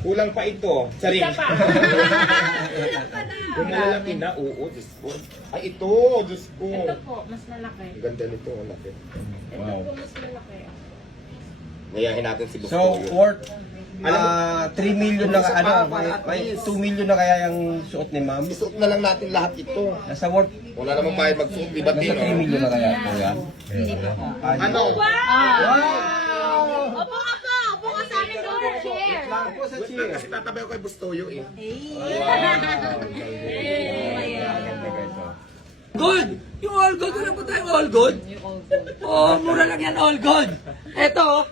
Kulang pa ito. Saring. Isa pa. Kung malalaki na, oo, Diyos ko. Ay, ito, Diyos ko. Ito po, mas malaki. Ang ganda nito, ang laki. Ito po, mas malaki. Ngayahin natin si Boss So, Toyo. worth Alam mo, 3 million na, isa pa, ano, para at may least. 2 million na kaya yung suot ni ma'am. isuot na lang natin lahat ito. Nasa worth, Wala namang bayad magsuot, di ba, nasa Tino? 3 million na kaya. Ayan. Ano? Wow! Opo ako! Opo ka sa amin doon, chair! Lang po sa Wait lang, cheer. kasi tatabi ako kay Boss Toyo eh. Good! Yung all good, wala pa tayong all good? Oh, mura lang yan all good. Eto,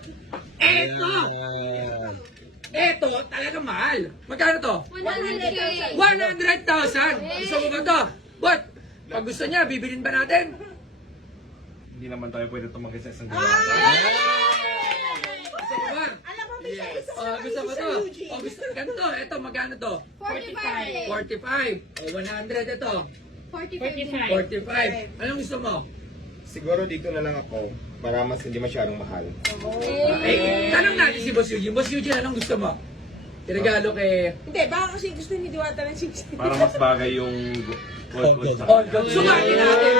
eto, talaga mahal. Magkano to? 100,000. 100,000! Gusto mo ba to? What? Pag gusto niya, bibilin ba natin? Hindi naman tayo pwede tumanggi sa isang Gusto mo ba? Alam mo, Oh, gusto mo to? Oh, gusto ganito. Eto, magkano to? 45. 45. Oh, 100 ito. 45. 45. Anong gusto mo? Siguro dito na lang ako para mas hindi masyadong mahal. Eh, tanong natin si Boss Eugene. Boss Eugene, anong gusto mo? Regalo kay Hindi, baka kasi gusto ni Diwata ng 60. Para mas bagay yung gold sa All Good. Sumakin natin.